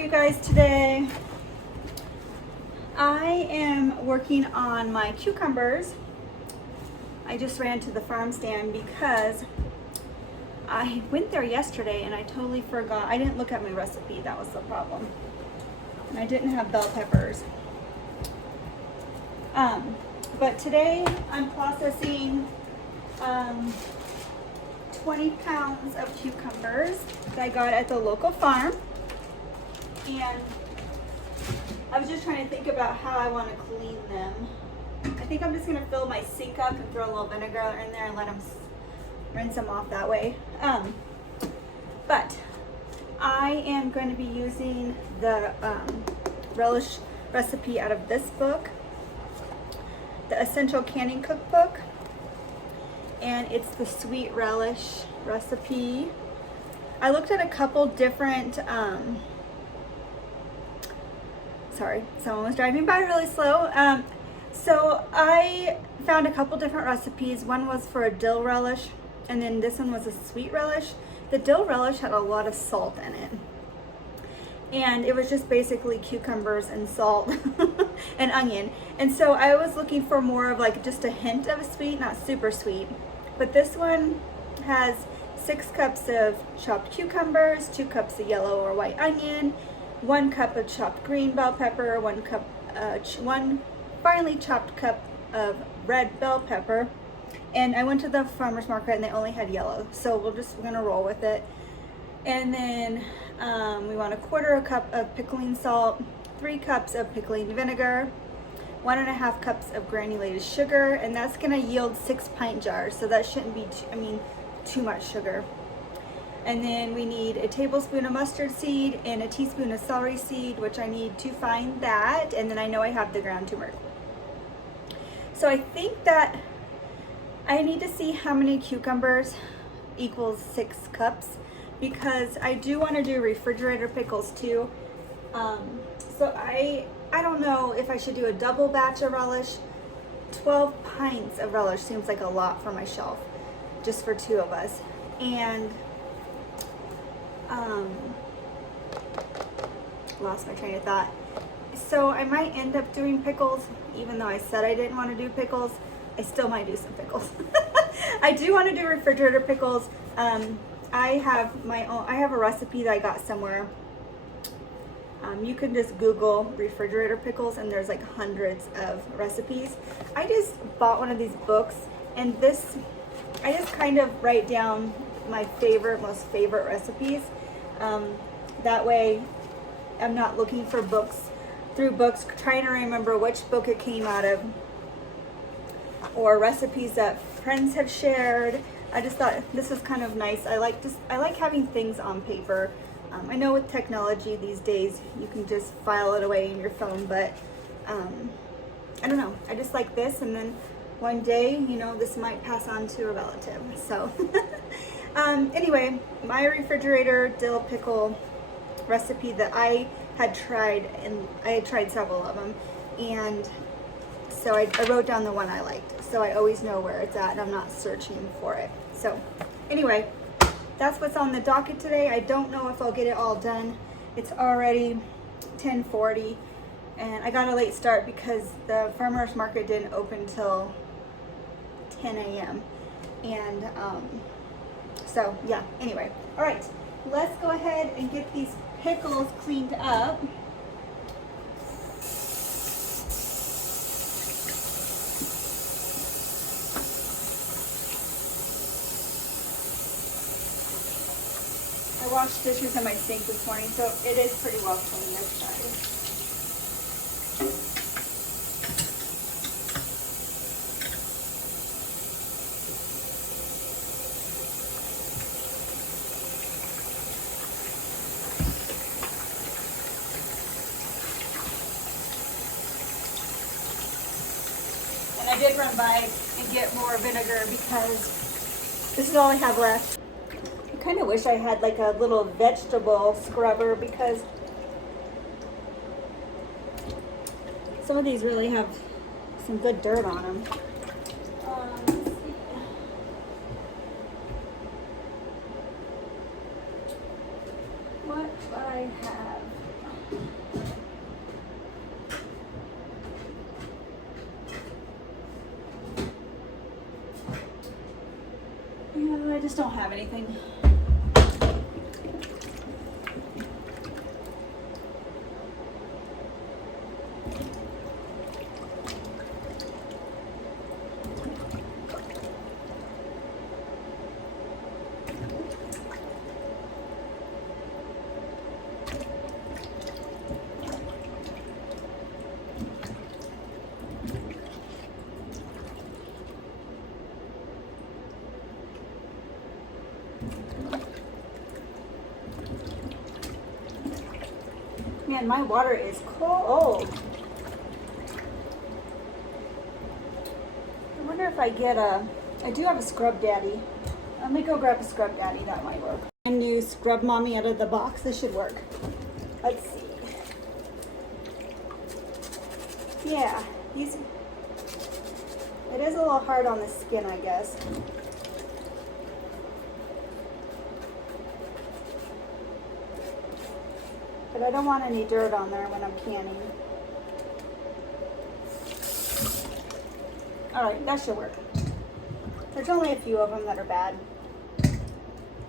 you guys today? I am working on my cucumbers. I just ran to the farm stand because I went there yesterday and I totally forgot. I didn't look at my recipe, that was the problem. And I didn't have bell peppers. But today I'm processing 20 pounds of cucumbers that I got at the local farm. And I was just trying to think about how I want to clean them. I think I'm just going to fill my sink up and throw a little vinegar in there and let them rinse them off that way. But I am going to be using the relish recipe out of this book, the Essential Canning Cookbook, and it's the sweet relish recipe. I looked at a couple different, sorry, someone was driving by really slow. So I found a couple different recipes. One was for a dill relish, and then this one was a sweet relish. The dill relish had a lot of salt in it. And it was just basically cucumbers and salt and onion. And so I was looking for more of like just a hint of a sweet, not super sweet. But this one has 6 cups of chopped cucumbers, 2 cups of yellow or white onion, 1 cup of chopped green bell pepper, 1 finely chopped cup of red bell pepper. And I went to the farmer's market and they only had yellow. So we're gonna roll with it. And then we want 1/4 cup of pickling salt, 3 cups of pickling vinegar, 1.5 cups of granulated sugar, and that's gonna yield 6 pint jars. So that shouldn't be, too much sugar. And then we need a tablespoon of mustard seed and a teaspoon of celery seed, which I need to find that. And then I know I have the ground turmeric. So I think that I need to see how many cucumbers equals 6 cups, because I do want to do refrigerator pickles too. So I don't know if I should do a double batch of relish. 12 pints of relish seems like a lot for my shelf, just for 2 of us. And lost my train of thought. So I might end up doing pickles, even though I said I didn't want to do pickles. I still might do some pickles. I do want to do refrigerator pickles. I have a recipe that I got somewhere. You can just Google refrigerator pickles and there's like hundreds of recipes. I just bought one of these books, and I just kind of write down my most favorite recipes. That way I'm not looking for through books, trying to remember which book it came out of, or recipes that friends have shared. I just thought this was kind of nice. I like having things on paper. I know with technology these days you can just file it away in your phone, but I don't know. I just like this, and then one day, this might pass on to a relative. So anyway, my refrigerator dill pickle recipe that I had tried, and I had tried several of them, and so I wrote down the one I liked, so I always know where it's at and I'm not searching for it. So anyway, that's what's on the docket today. I don't know if I'll get it all done. It's already 10:40 and I got a late start because the farmer's market didn't open till 10 a.m. And so yeah, anyway. All right, let's go ahead and get these pickles cleaned up. I washed dishes in my sink this morning, so it is pretty well clean this side. And I did run by and get more vinegar because this is all I have left. I kind of wish I had like a little vegetable scrubber, because some of these really have some good dirt on them. Let's see. What I have. Yeah, I just don't have anything. Man, my water is cold. I wonder if I get I do have a Scrub Daddy. Let me go grab a Scrub Daddy, that might work. A new Scrub Mommy out of the box, this should work. Let's see. Yeah, it is a little hard on the skin, I guess. But I don't want any dirt on there when I'm canning. All right, that should work. There's only a few of them that are bad.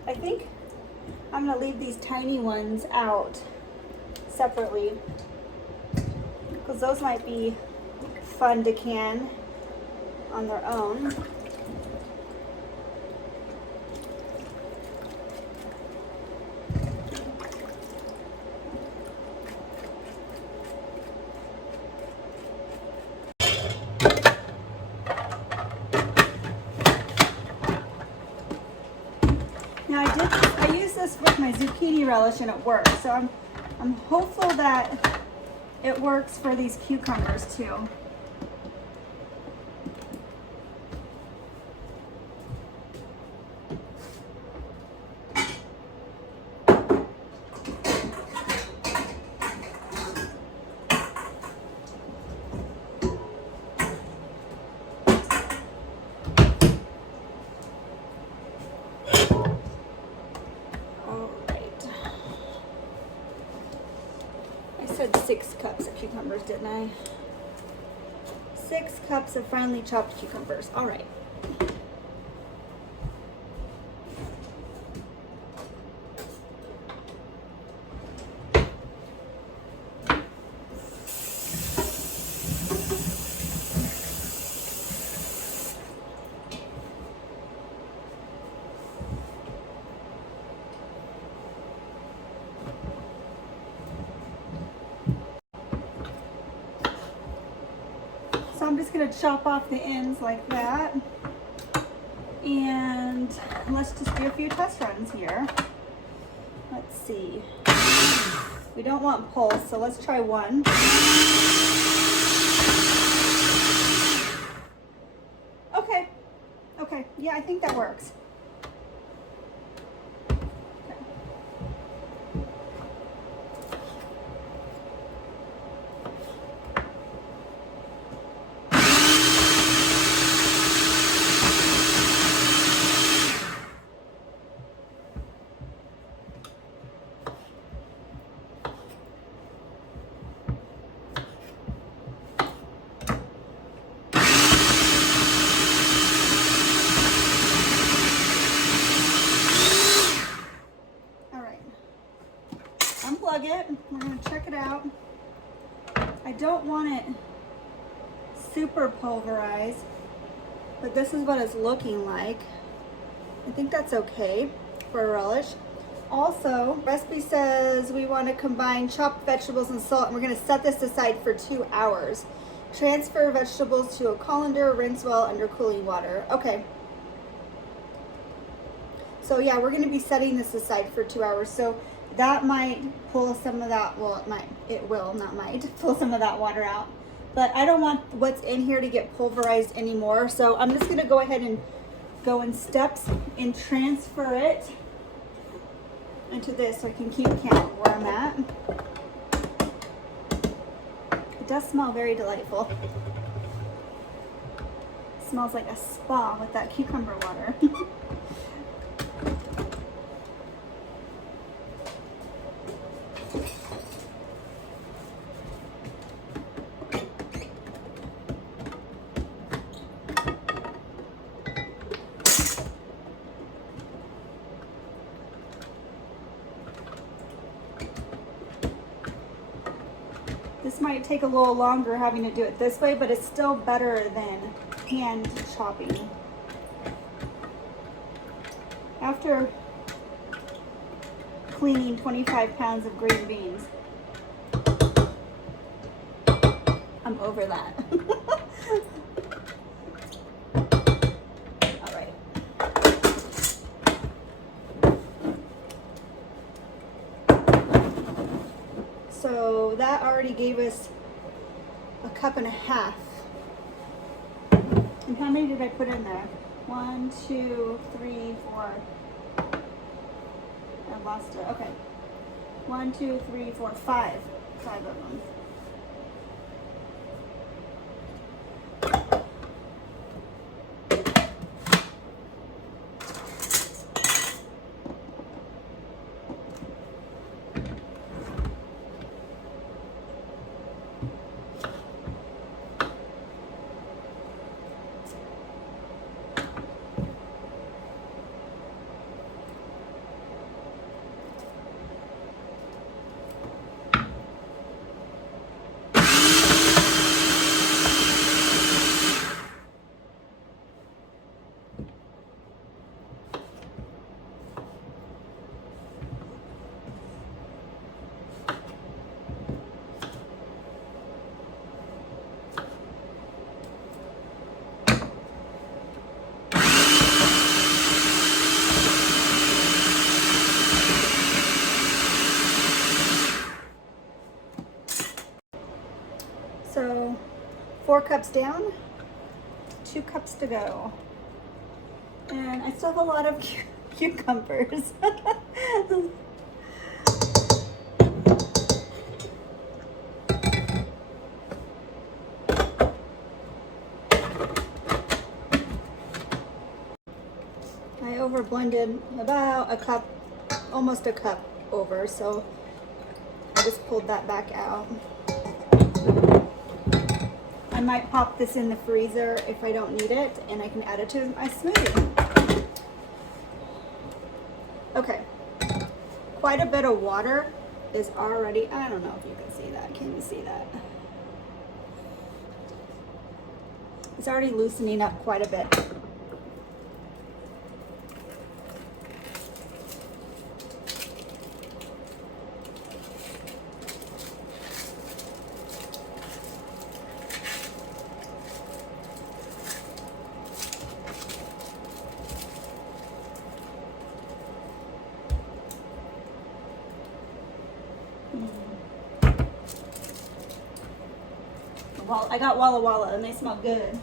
I think I'm gonna leave these tiny ones out separately because those might be fun to can on their own. Now I used this with my zucchini relish and it worked. So I'm hopeful that it works for these cucumbers too. I said 6 cups of cucumbers, didn't I? 6 cups of finely chopped cucumbers. All right. So I'm just gonna chop off the ends like that. And let's just do a few test runs here. Let's see. We don't want pulse, so let's try one. Okay. Okay, yeah, I think that works. Unplug it. We're going to check it out. I don't want it super pulverized, but this is what it's looking like. I think that's okay for a relish. Also, recipe says we want to combine chopped vegetables and salt, and we're going to set this aside for 2 hours. Transfer vegetables to a colander, rinse well under cooling water. Okay. So yeah, we're going to be setting this aside for 2 hours. So that might pull some of that, well, it will, not might, pull some of that water out. But I don't want what's in here to get pulverized anymore. So I'm just gonna go ahead and go in steps and transfer it into this so I can keep count where I'm at. It does smell very delightful. It smells like a spa with that cucumber water. This might take a little longer having to do it this way, but it's still better than hand chopping. After cleaning 25 pounds of green beans, I'm over that. All right. So that already gave us a cup and a half. And how many did I put in there? 1, 2, 3, 4. I lost it. Okay. 1, 2, 3, 4, 5. 5 of them. So 4 cups down, 2 cups to go. And I still have a lot of cucumbers. I over blended about a cup, almost a cup over, so I just pulled that back out. I might pop this in the freezer if I don't need it, and I can add it to my smoothie. Okay, quite a bit of water is already, I don't know if you can see that. Can you see that? It's already loosening up quite a bit. Well, I got Walla Walla and they smell good.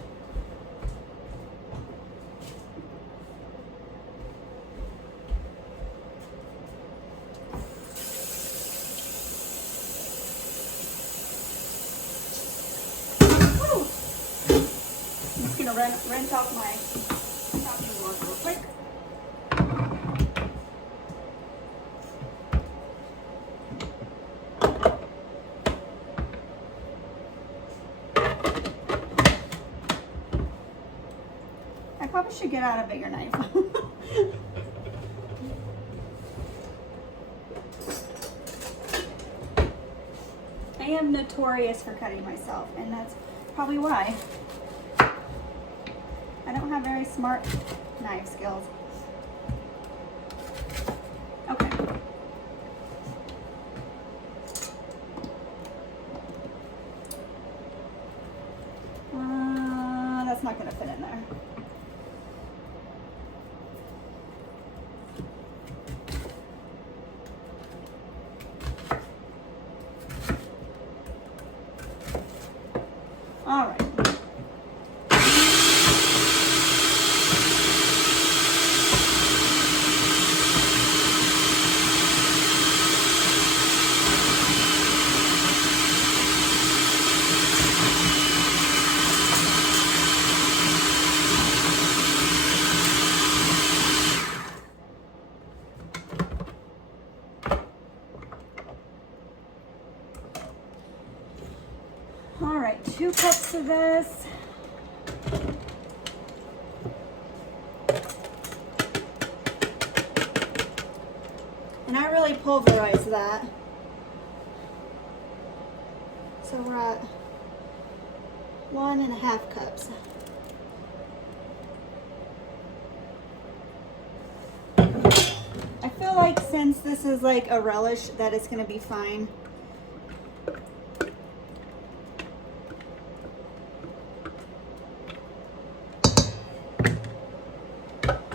Woo! I'm just gonna rinse off my chopping board real quick. I probably should get out a bigger knife. I am notorious for cutting myself, and that's probably why. I don't have very smart knife skills. Okay. That's not going to fit in there. All right. All right, 2 cups of this. And I really pulverize that. So we're at 1.5 cups. I feel like since this is like a relish that it's going to be fine.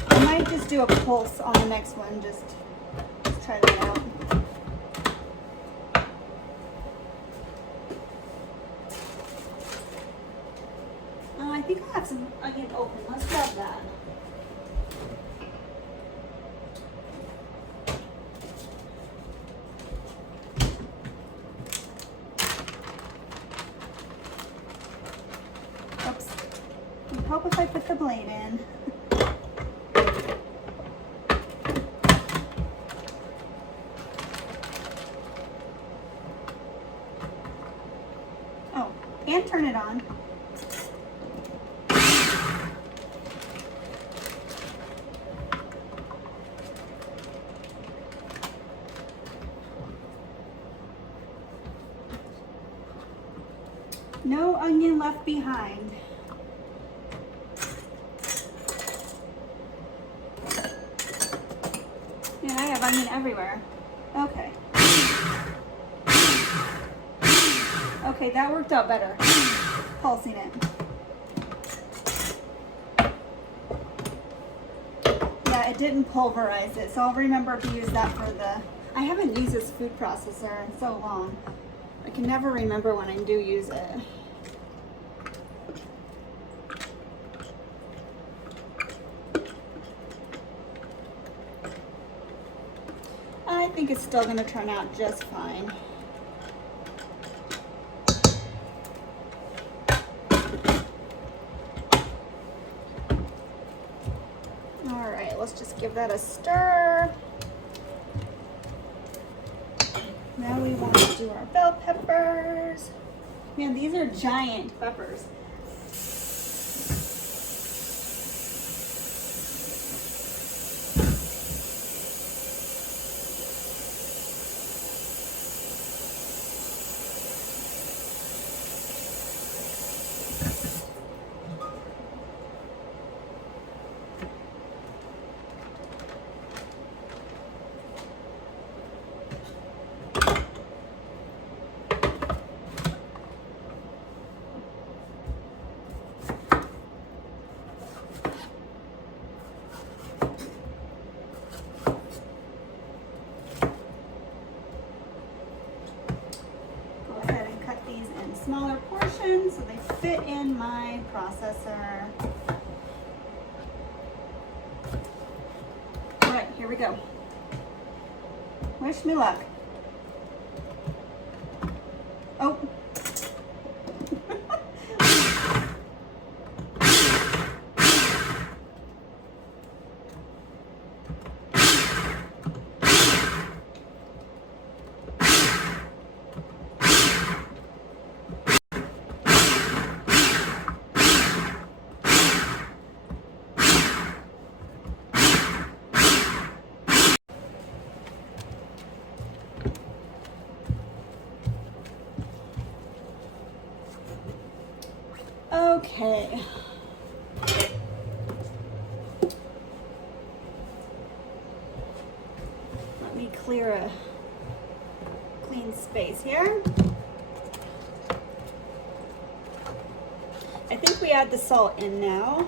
I might just do a pulse on the next one, just try that out. I think I have some onion open. Let's grab that. Oops. I hope if I put the blade in. Oh, and turn it on. No onion left behind. Yeah, I have onion everywhere. Okay. Okay, that worked out better. Pulsing it. Yeah, it didn't pulverize it, so I'll remember to use that for the... I haven't used this food processor in so long. I can never remember when I do use it. I think it's still going to turn out just fine. All right, let's just give that a stir. Now we want to do our bell peppers. Man, these are giant peppers. Smaller portions so they fit in my processor. All right, here we go. Wish me luck. Oh. Okay. Let me clear a clean space here. I think we add the salt in now.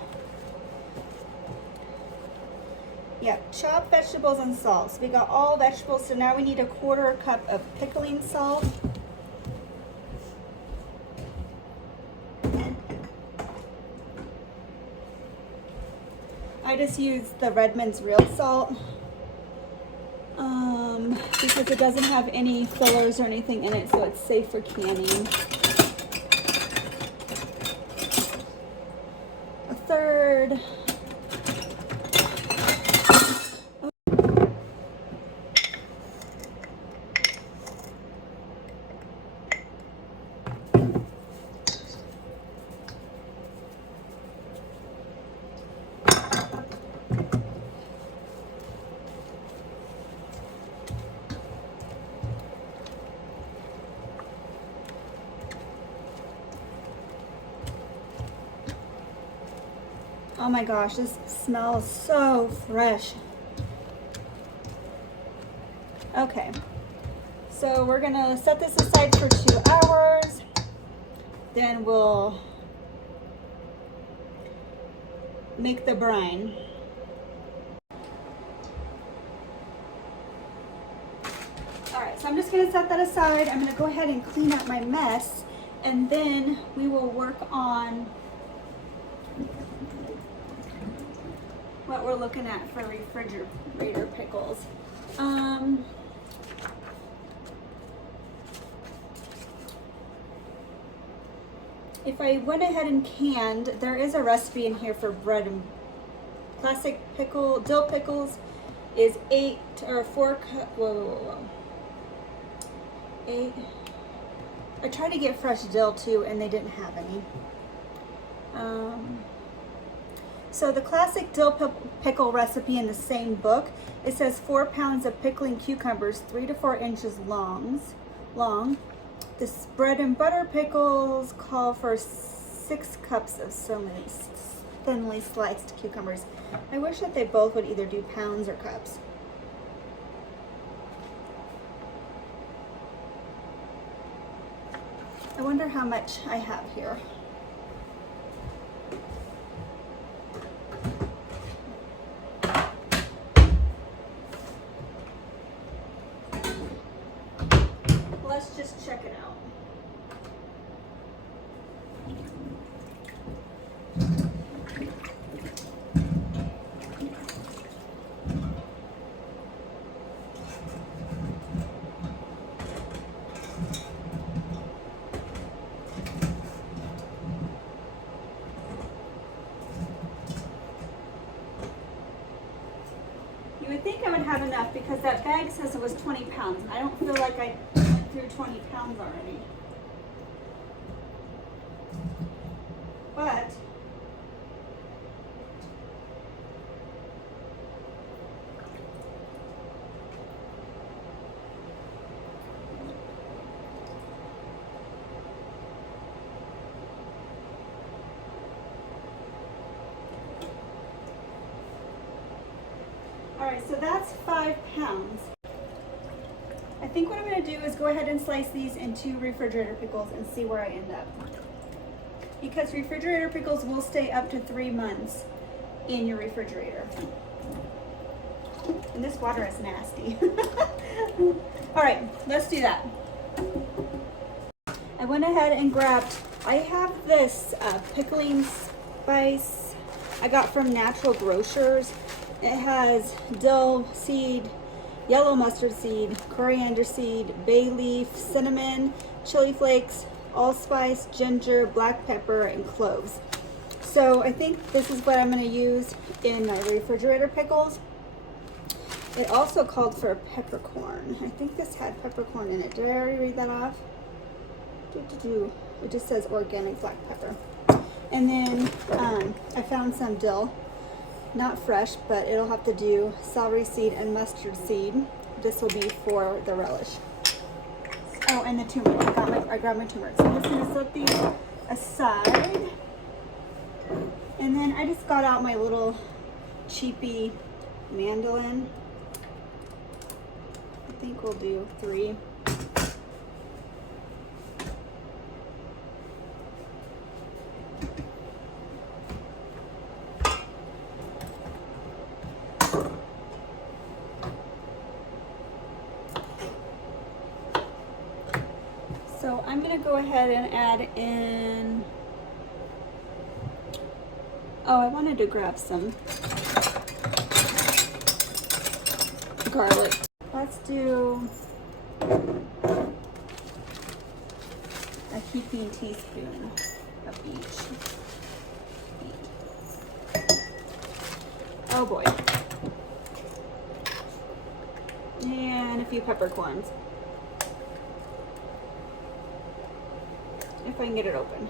Yep, chopped vegetables and salt. So we got all vegetables, so now we need 1/4 cup of pickling salt. I just use the Redmond's real salt because it doesn't have any fillers or anything in it, so it's safe for canning. 1/3. Oh my gosh, this smells so fresh. Okay, so we're gonna set this aside for 2 hours. Then we'll make the brine. All right, so I'm just gonna set that aside. I'm gonna go ahead and clean up my mess, and then we will work on what we're looking at for refrigerator pickles. If I went ahead and canned, there is a recipe in here for bread and classic dill pickles is 8 or 4 cup. Whoa. 8. I tried to get fresh dill too, and they didn't have any. So the classic dill pickle recipe in the same book, it says 4 pounds of pickling cucumbers, 3 to 4 inches long. This bread and butter pickles call for 6 cups of thinly sliced cucumbers. I wish that they both would either do pounds or cups. I wonder how much I have here. Let's just check it out. You would think I would have enough because that bag says it was 20 pounds. And I don't feel like I went through 20 pounds already. But all right, so that's 5 pounds. I think what I'm going to do is go ahead and slice these into refrigerator pickles and see where I end up. Because refrigerator pickles will stay up to 3 months in your refrigerator. And this water is nasty. All right, let's do that. I went ahead and grabbed, I have this pickling spice I got from Natural Grocers. It has dill seed, yellow mustard seed, coriander seed, bay leaf, cinnamon, chili flakes, allspice, ginger, black pepper, and cloves. So I think this is what I'm going to use in my refrigerator pickles. It also called for peppercorn. I think this had peppercorn in it. Did I already read that off? It just says organic black pepper. And then I found some dill. Not fresh, but it'll have to do celery seed and mustard seed. This will be for the relish. Oh, and the turmeric. I grabbed my turmeric. So I'm just gonna set these aside. And then I just got out my little cheapy mandolin. I think we'll do 3. So I'm going to go ahead and add in, oh, I wanted to grab some garlic. Let's do a heaping teaspoon of each. Oh boy. And a few peppercorns. If I can get it open.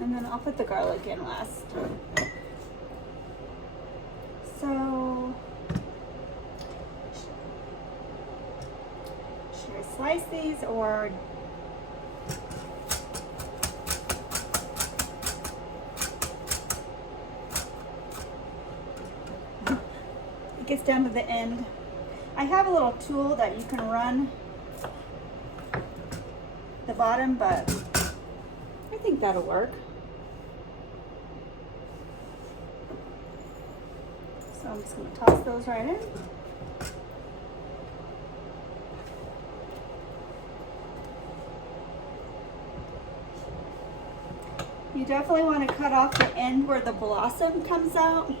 And then I'll put the garlic in last. slice these or it gets down to the end. I have a little tool that you can run the bottom, but I think that'll work. So I'm just going to toss those right in. You definitely want to cut off the end where the blossom comes out.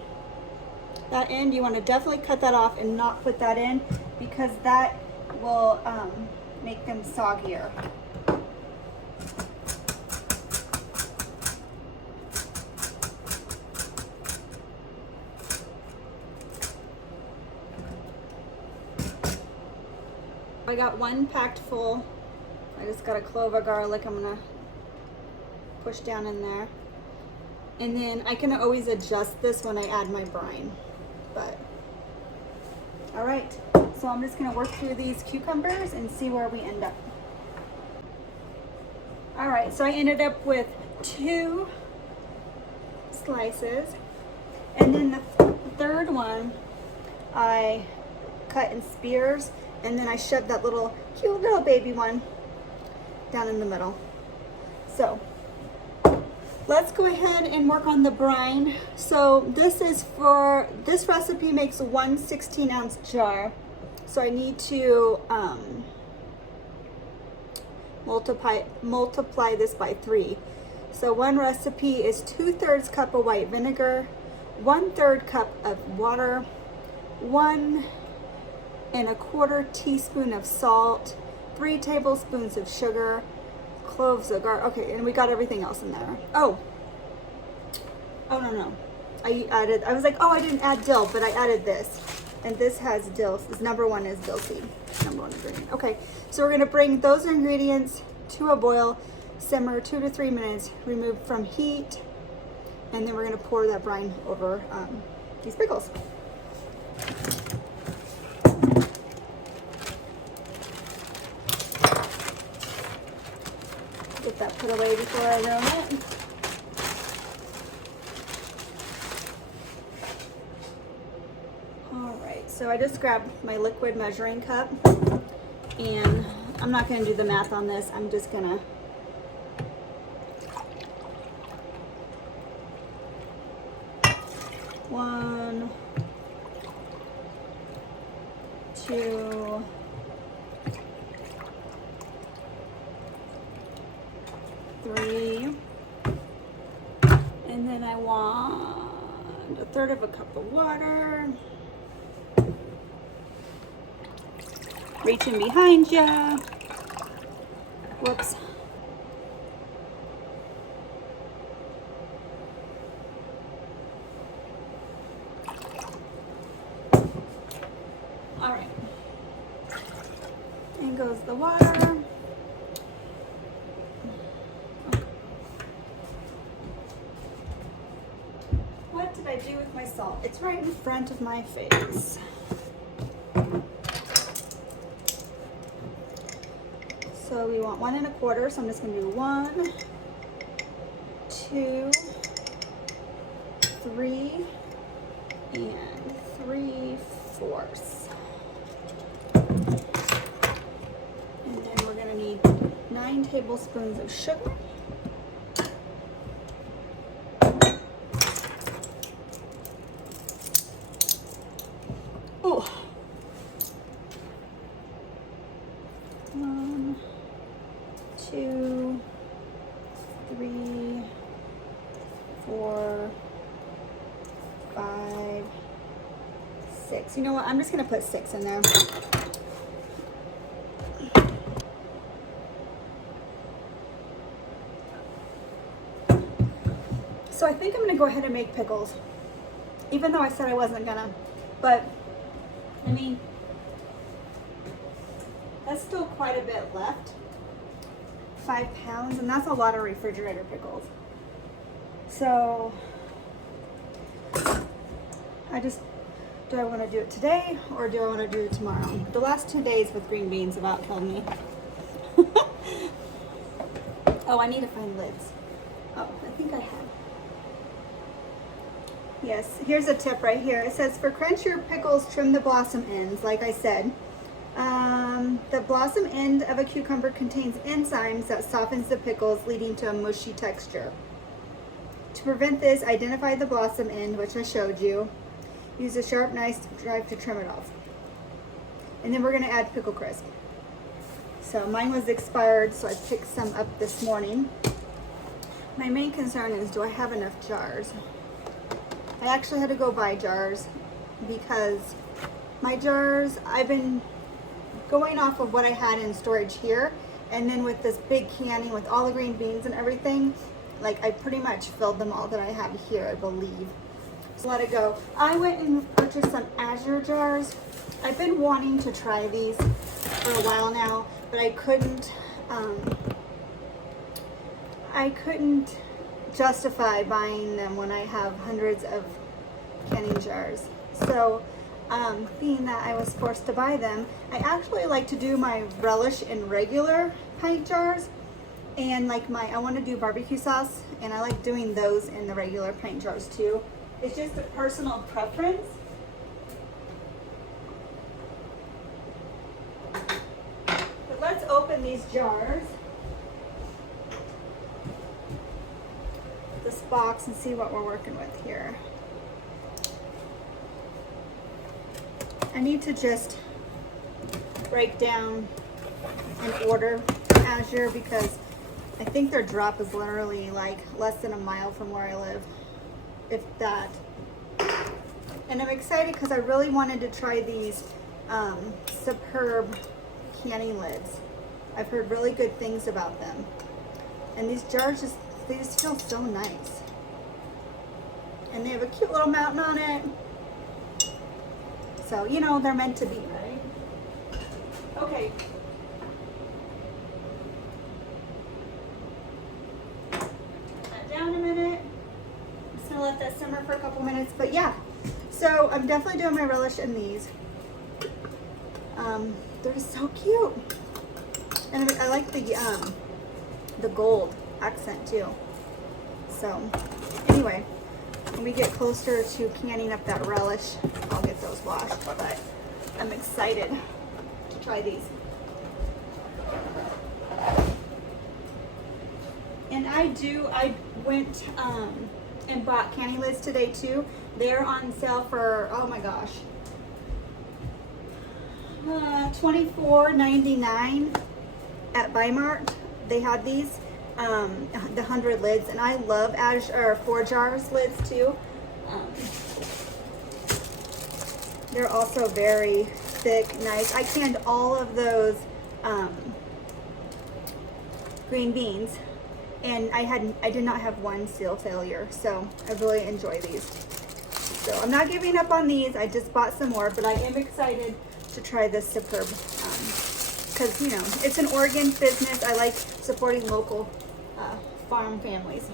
That end, you want to definitely cut that off and not put that in, because that will make them soggier. I got one packed full. I just got a clove of garlic I'm gonna push down in there. And then I can always adjust this when I add my brine. But, all right, so I'm just gonna work through these cucumbers and see where we end up. All right, so I ended up with 2 slices. And then the third one, I cut in spears, and then I shoved that little cute little baby one down in the middle. So let's go ahead and work on the brine. So this recipe makes 1 16-ounce jar. So I need to multiply this by 3. So one recipe is 2/3 cup of white vinegar, 1/3 cup of water, 1 1/4 teaspoon of salt, 3 tablespoons of sugar, cloves of garlic. Okay, and we got everything else in there. Oh no. I was like, oh, I didn't add dill, but I added this. And this has dill. This number 1 is dill seed. Number 1 ingredient. Okay, so we're gonna bring those ingredients to a boil, simmer 2 to 3 minutes, remove from heat, and then we're gonna pour that brine over these pickles. Get that put away before I ruin it. All right, so I just grabbed my liquid measuring cup, and I'm not gonna do the math on this. I'm just gonna one, 2, 3, and then I want 1/3 cup of water. Reach in behind ya. Whoops. All right. In goes the water. What did I do with my salt? It's right in front of my face. So we want 1 1/4, so I'm just gonna do 1, 2, 3, and 3/4. And then we're gonna need 9 tablespoons of sugar. Oh. 1, 2, 3, 4, 5, 6. You know what? I'm just gonna put 6 in there. So I think I'm gonna go ahead and make pickles, even though I said I wasn't gonna. But I mean, that's still quite a bit left. 5 pounds, and that's a lot of refrigerator pickles. So do I want to do it today or do I want to do it tomorrow? The last 2 days with green beans have outkilled me. Oh, I need to find lids. Oh, I think I have. Yes, here's a tip right here. It says, for crunchier pickles, trim the blossom ends, like I said. The blossom end of a cucumber contains enzymes that softens the pickles, leading to a mushy texture. To prevent this, identify the blossom end, which I showed you. Use a sharp knife to trim it off. And then we're going to add pickle crisp. So mine was expired, so I picked some up this morning. My main concern is, do I have enough jars? I actually had to go buy jars because my jars, I've been going off of what I had in storage here, and then with this big canning with all the green beans and everything, like I pretty much filled them all that I have here, I believe. So let it go. I went and purchased some azure jars. I've been wanting to try these for a while now, but I couldn't justify buying them when I have hundreds of canning jars. So being that I was forced to buy them, I actually like to do my relish in regular pint jars, and like I want to do barbecue sauce, and I like doing those in the regular pint jars too. It's just a personal preference. But let's open these jars, this box, and see what we're working with here. I need to just break down and order azure because I think their drop is literally like less than a mile from where I live, if that. And I'm excited because I really wanted to try these superb canning lids. I've heard really good things about them. And these jars they just feel so nice. And they have a cute little mountain on it. So, you know, they're meant to be, right? Okay. Put that down a minute. I'm just gonna let that simmer for a couple minutes, but yeah. So I'm definitely doing my relish in these. They're so cute. And I like the gold accent too. So anyway, when we get closer to canning up that relish, I'll get those washed, but I'm excited to try these. And I went and bought canning lids today too. They're on sale for, oh my gosh, $24.99 at Bi-Mart. They had these, the 100 lids, and I love azure 4 jars lids too. They're also very thick, nice. I canned all of those green beans, and I did not have one seal failure, so I really enjoy these. So I'm not giving up on these. I just bought some more, but I am excited to try this superb, because you know, it's an Oregon business. I like supporting local farm families.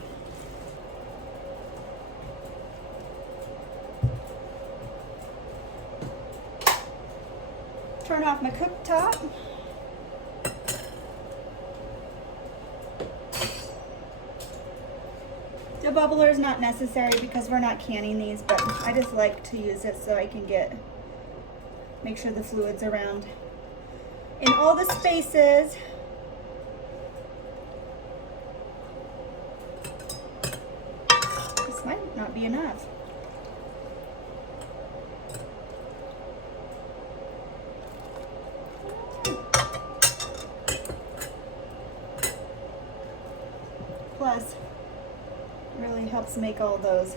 Turn off my cooktop. The bubbler is not necessary because we're not canning these, but I just like to use it so I can make sure the fluid's around in all the spaces. This might not be enough. Plus, it really helps make all those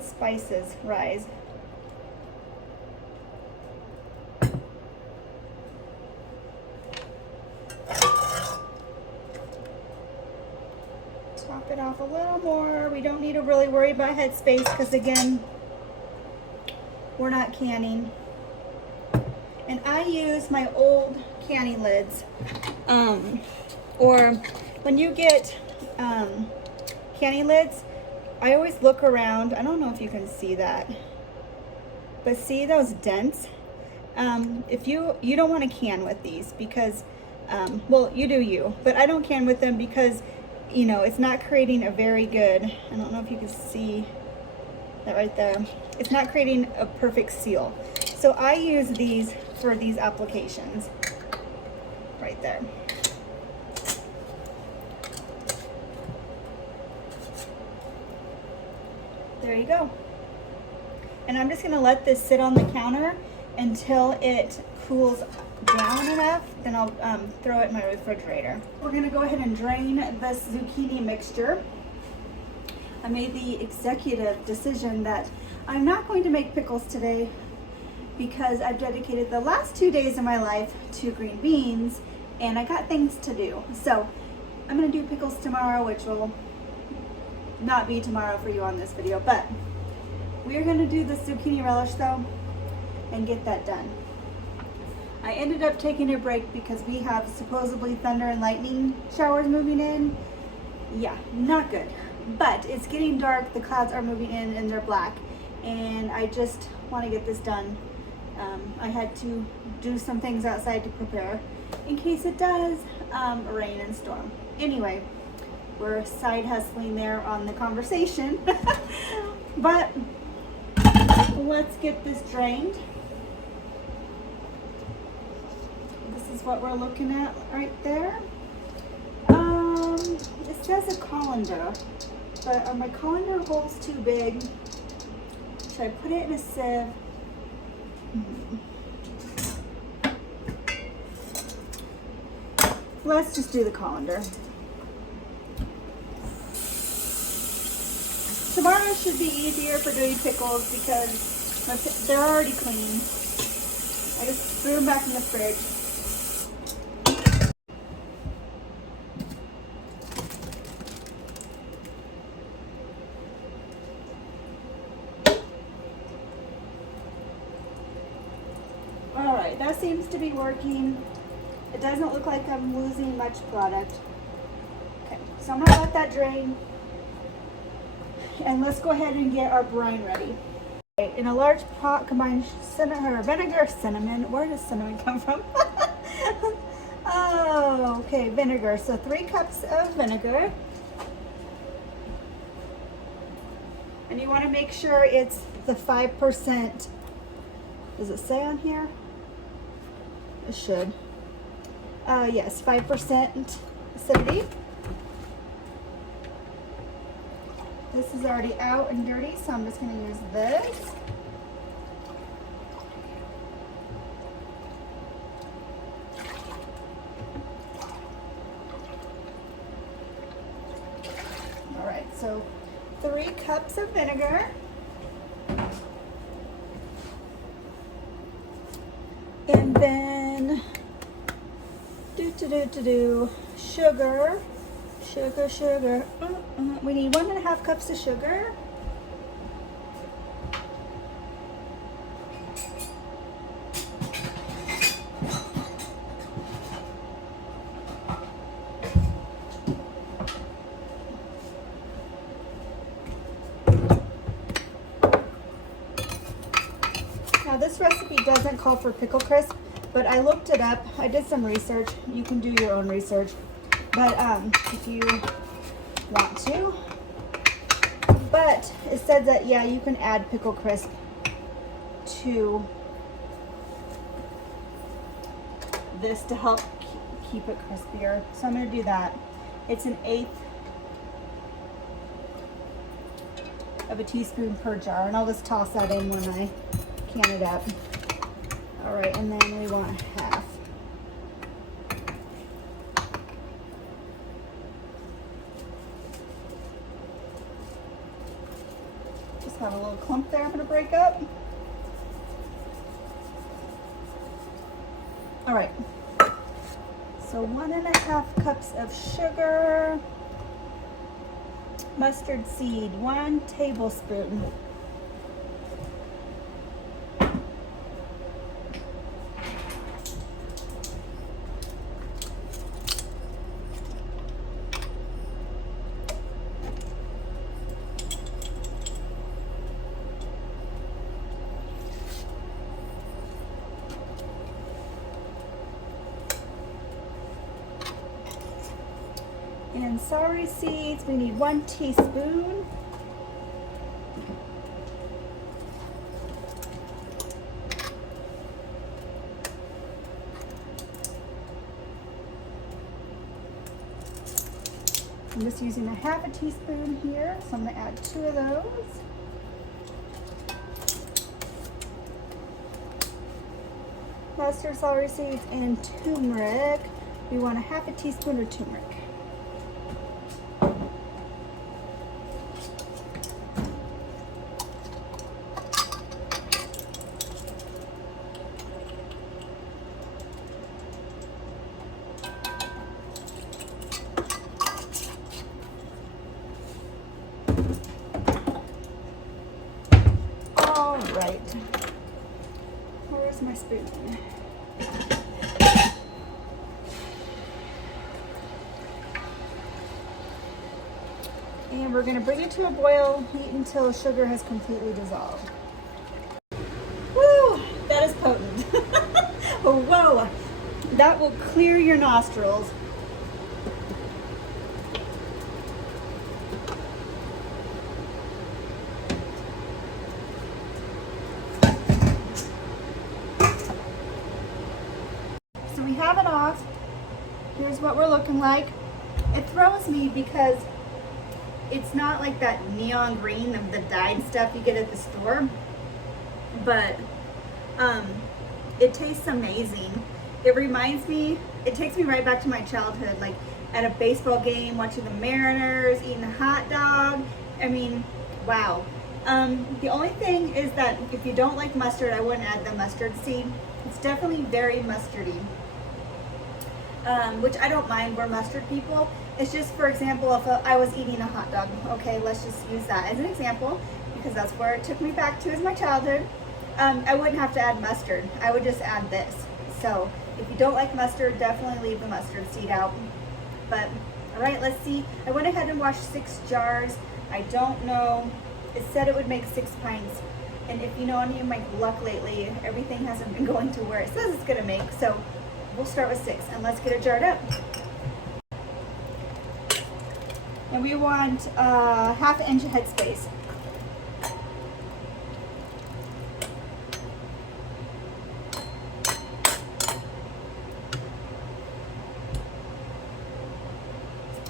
spices rise. Top it off a little more. We don't need to really worry about headspace because, again, we're not canning. And I use my old canning lids, or when you get canning lids, I always look around. I don't know if you can see that, but see those dents? If you don't want to can with these because Well, you do you, but I don't can with them because, you know, it's not creating a very good, I don't know if you can see that right there. It's not creating a perfect seal. So I use these for these applications right there. There you go. And I'm just gonna let this sit on the counter until it cools down enough, then I'll throw it in my refrigerator. We're gonna go ahead and drain this zucchini mixture. I made the executive decision that I'm not going to make pickles today because I've dedicated the last 2 days of my life to green beans and I got things to do. So I'm gonna do pickles tomorrow, which will not be tomorrow for you on this video, but we're gonna do the zucchini relish though and get that done. I ended up taking a break because we have supposedly thunder and lightning showers moving in. Yeah, not good. But it's getting dark, the clouds are moving in and they're black. And I just want to get this done. I had to do some things outside to prepare in case it does rain and storm. Anyway, we're side hustling there on the conversation. But let's get this drained. This is what we're looking at right there. It says a colander, but are my colander holes too big? Should I put it in a sieve? Let's just do the colander. Tomorrow should be easier for doing pickles because they're already clean. I just threw them back in the fridge. Alright, that seems to be working. It doesn't look like I'm losing much product. Okay, so I'm gonna let that drain. And let's go ahead and get our brine ready. In a large pot, combine vinegar, cinnamon. Where does cinnamon come from? Oh, okay, vinegar. So 3 cups of vinegar. And you want to make sure it's the 5%. Does it say on here? It should. Yes, 5% acidity. This is already out and dirty, so I'm just going to use this. All right, so 3 cups of vinegar. And then sugar. Sugar. We need 1.5 cups of sugar. Now this recipe doesn't call for pickle crisp, but I looked it up. I did some research. You can do your own research. But if you want to. But it said that, yeah, you can add pickle crisp to this to help keep it crispier. So I'm going to do that. It's 1/8 of a teaspoon per jar. And I'll just toss that in when I can it up. All right, and then we want 1/2. Have a little clump there I'm going to break up. All right, so 1.5 cups of sugar, mustard seed, 1 tablespoon. And celery seeds, we need 1 teaspoon. I'm just using a ½ teaspoon here, so I'm going to add 2 of those. Mustard, celery seeds, and turmeric. We want a ½ teaspoon of turmeric. All right. Where's my spoon? And we're going to bring it to a boil, heat until sugar has completely dissolved. Woo! That is potent. Oh, whoa! That will clear your nostrils. So we have it off. Here's what we're looking like. It throws me because it's not like that neon green of the dyed stuff you get at the store, but it tastes amazing. It reminds me, it takes me right back to my childhood, like at a baseball game, watching the Mariners, eating a hot dog. I mean, wow. The only thing is that if you don't like mustard, I wouldn't add the mustard seed. It's definitely very mustardy, which I don't mind. We're mustard people. It's just, for example, if I was eating a hot dog, okay, let's just use that as an example, because that's where it took me back to as my childhood. I wouldn't have to add mustard. I would just add this. So if you don't like mustard, definitely leave the mustard seed out. But, all right, let's see. I went ahead and washed 6 jars. I don't know. It said it would make 6 pints. And if you know any of my luck lately, everything hasn't been going to where it says it's going to make. So we'll start with 6, and let's get it jarred up. And we want ½ inch headspace.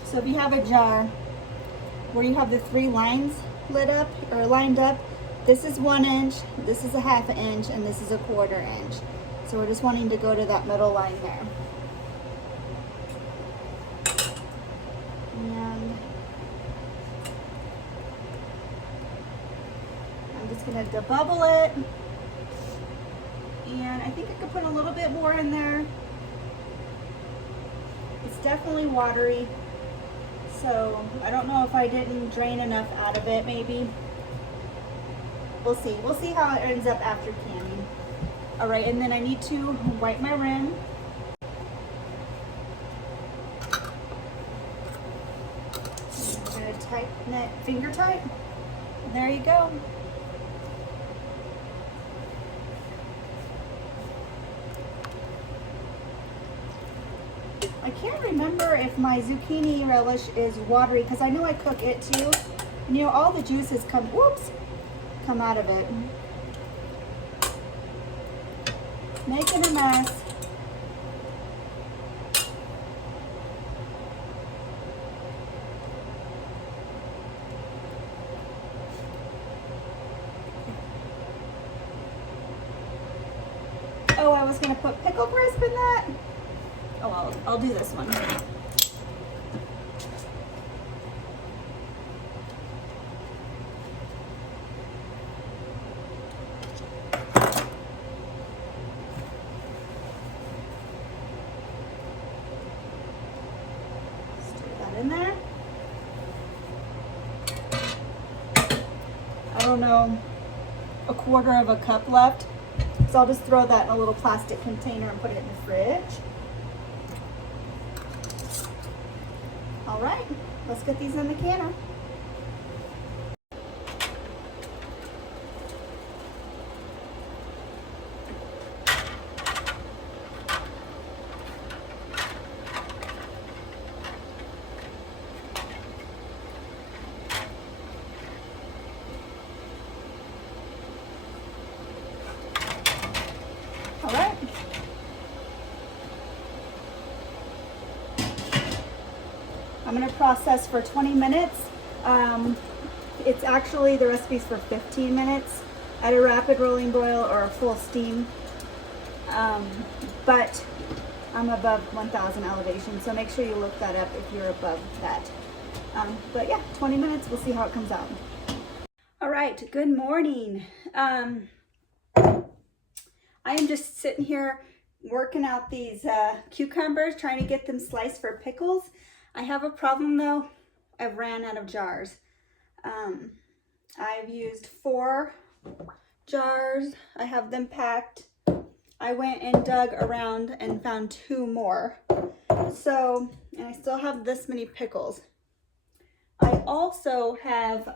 So if you have a jar where you have the 3 lines lit up or lined up, this is 1 inch, this is a ½ inch, and this is a 1/4 inch. So we're just wanting to go to that middle line there. And I'm just gonna debubble it. And I think I could put a little bit more in there. It's definitely watery. So I don't know if I didn't drain enough out of it, maybe. We'll see. We'll see how it ends up after canning. All right, and then I need to wipe my rim. I'm gonna tighten it finger tight. There you go. I can't remember if my zucchini relish is watery, because I know I cook it too. And you know, all the juices come out of it. Making a mess. Oh, I was gonna put pickle crisp in that. Oh, I'll do this one. Stick that in there. I don't know, a 1/4 of a cup left. So I'll just throw that in a little plastic container and put it in the fridge. All right, let's get these in the canner. I'm gonna process for 20 minutes. It's actually, the recipe's for 15 minutes at a rapid rolling boil or a full steam. But I'm above 1,000 elevation, so make sure you look that up if you're above that. But yeah, 20 minutes, we'll see how it comes out. All right, good morning. I am just sitting here working out these cucumbers, trying to get them sliced for pickles. I have a problem though. I've ran out of jars. I've used 4 jars. I have them packed. I went and dug around and found 2 more. So, and I still have this many pickles. I also have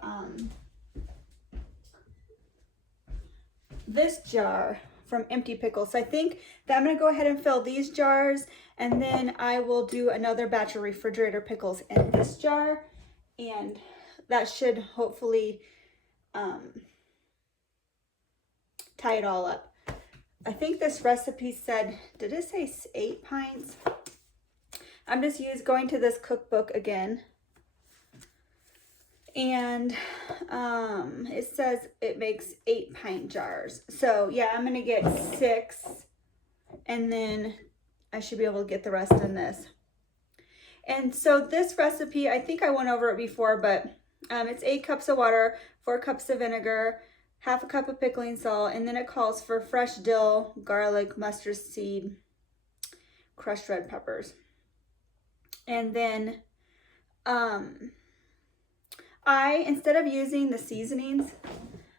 this jar from Empty Pickles. So I think that I'm gonna go ahead and fill these jars, and then I will do another batch of refrigerator pickles in this jar, and that should hopefully tie it all up. I think this recipe said, did it say 8 pints? I'm just going to this cookbook again. And it says it makes 8 pint jars. So yeah, I'm gonna get 6, and then I should be able to get the rest in this. And so this recipe, I think I went over it before, but it's 8 cups of water, 4 cups of vinegar, half a cup of pickling salt, and then it calls for fresh dill, garlic, mustard seed, crushed red peppers. And then instead of using the seasonings,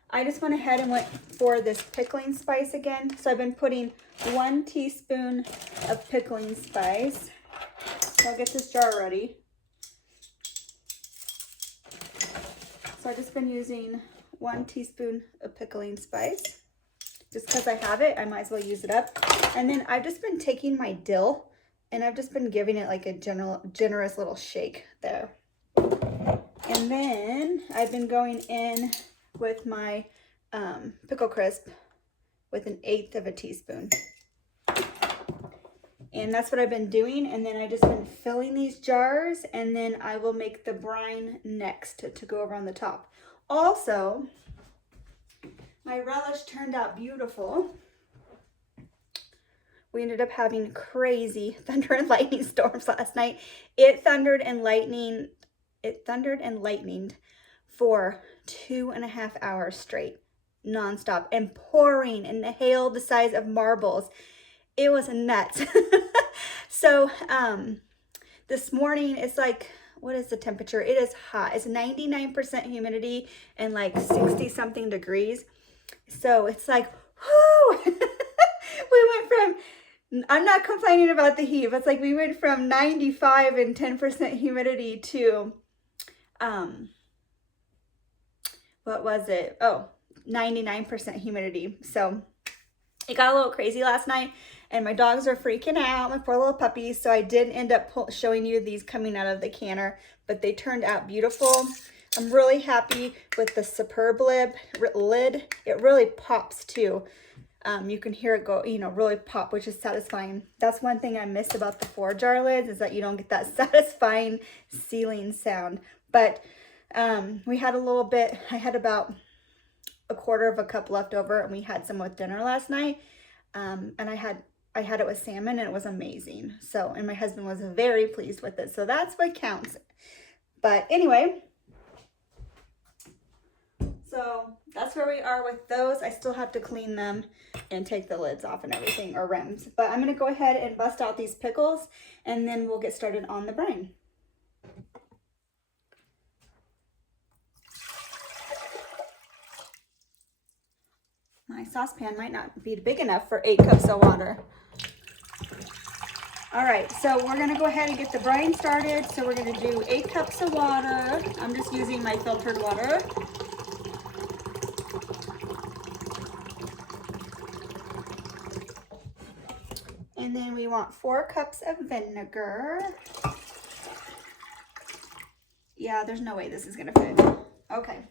I just went ahead and went for this pickling spice again. So I've been putting 1 teaspoon of pickling spice. So I'll get this jar ready. So I've just been using 1 teaspoon of pickling spice. Just because I have it, I might as well use it up. And then I've just been taking my dill and I've just been giving it like a generous little shake there. And then I've been going in with my pickle crisp with 1/8 of a teaspoon. And that's what I've been doing. And then I just been filling these jars, and then I will make the brine next to go over on the top. Also, my relish turned out beautiful. We ended up having crazy thunder and lightning storms last night. It thundered and lightninged for 2.5 hours straight, nonstop, and pouring and hail the size of marbles. It was nuts. So this morning it's like, what is the temperature? It is hot. It's 99% humidity and like 60 something degrees. So it's like, whoo. We went from, I'm not complaining about the heat, but it's like we went from 95 and 10% humidity to what was it? Oh, 99% humidity. So it got a little crazy last night, and my dogs are freaking out, my poor little puppies. So I did end up showing you these coming out of the canner, but they turned out beautiful. I'm really happy with the Superb lid. It really pops too. You can hear it go, really pop, which is satisfying. That's one thing I miss about the 4-jar lids, is that you don't get that satisfying sealing sound. But we had a little bit, I had about 1/4 cup left over, and we had some with dinner last night. And I had it with salmon, and it was amazing. So, and my husband was very pleased with it. So that's what counts. But anyway, so that's where we are with those. I still have to clean them and take the lids off and everything, or rims. But I'm going to go ahead and bust out these pickles, and then we'll get started on the brine. My saucepan might not be big enough for 8 cups of water. All right, so we're gonna go ahead and get the brine started. So we're gonna do 8 cups of water. I'm just using my filtered water. And then we want 4 cups of vinegar. Yeah, there's no way this is gonna fit. Okay.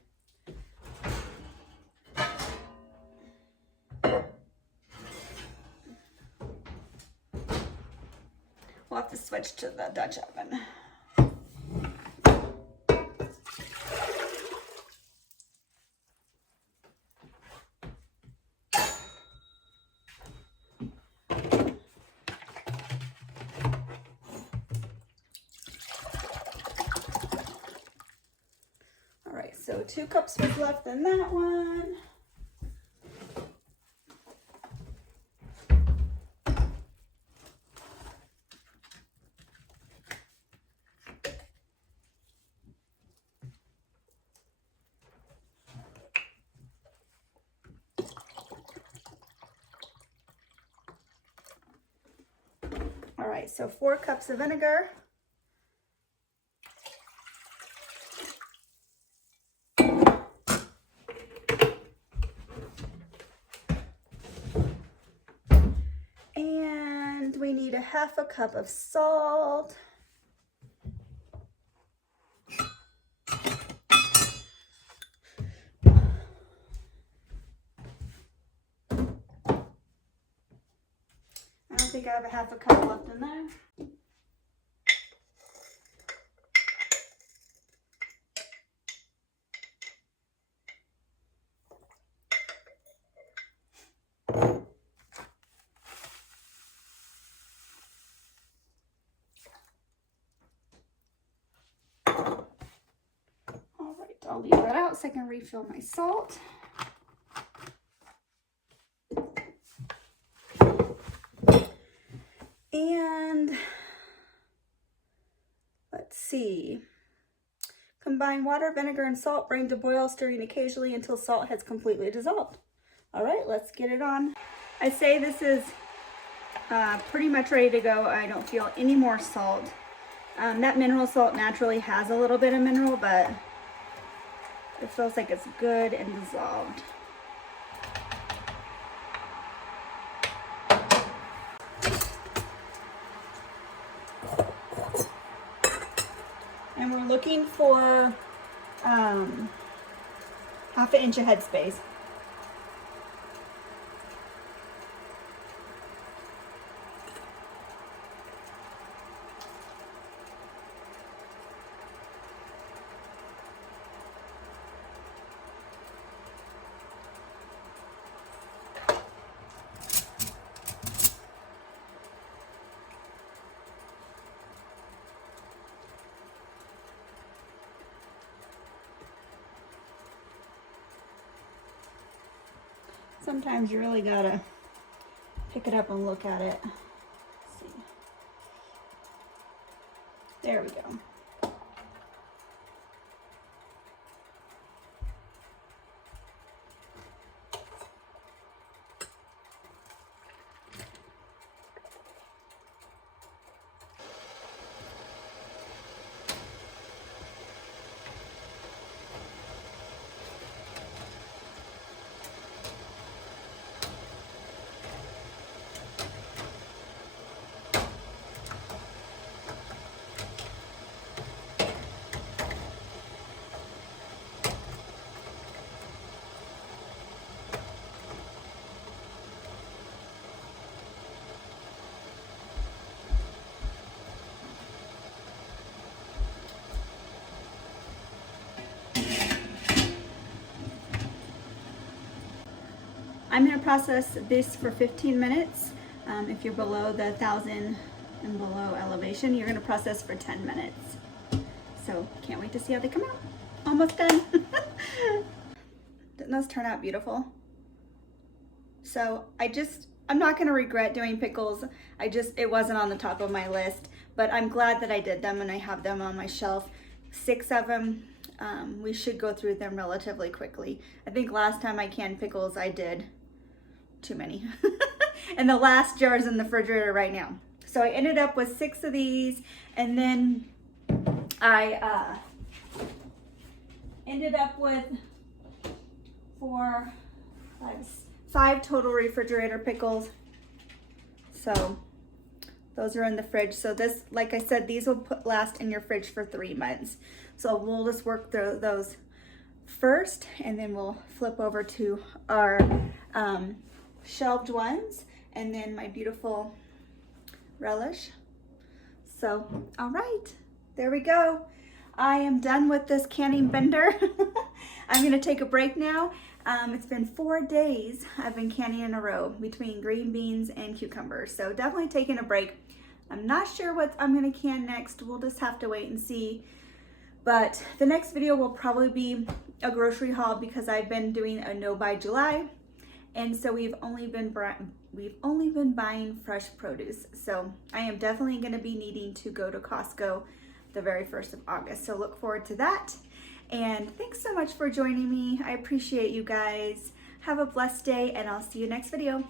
We'll have to switch to the Dutch oven. So 2 cups was left in that one. All right, so 4 cups of vinegar. And we need 1/2 cup of salt. I don't think I have 1/2 cup left in there. All right, I'll leave that out so I can refill my salt. And let's see. Combine water, vinegar, and salt. Bring to boil, stirring occasionally until salt has completely dissolved. All right, let's get it on. I say this is pretty much ready to go. I don't feel any more salt. That mineral salt naturally has a little bit of mineral, but it feels like it's good and dissolved. And we're looking for 1/2 inch of headspace. Sometimes you really gotta pick it up and look at it. Let's see. There we go. I'm going to process this for 15 minutes. If you're below the 1,000 and below elevation, you're going to process for 10 minutes. So can't wait to see how they come out. Almost done. Didn't those turn out beautiful? So I'm not going to regret doing pickles. It wasn't on the top of my list, but I'm glad that I did them and I have them on my shelf. 6 of them. We should go through them relatively quickly. I think last time I canned pickles, I did too many. And the last jar is in the refrigerator right now. So I ended up with 6 of these, and then I ended up with 5 total refrigerator pickles. So those are in the fridge. So this, like I said, these will last in your fridge for 3 months. So we'll just work through those first, and then we'll flip over to our shelved ones, and then my beautiful relish. So, all right, there we go. I am done with this canning bender. I'm gonna take a break now. It's been 4 days I've been canning in a row between green beans and cucumbers. So definitely taking a break. I'm not sure what I'm gonna can next. We'll just have to wait and see. But the next video will probably be a grocery haul because I've been doing a no buy July, and so we've only been buying fresh produce. So I am definitely going to be needing to go to Costco the very 1st of August. So look forward to that. And thanks so much for joining me. I appreciate you guys. Have a blessed day, and I'll see you next video.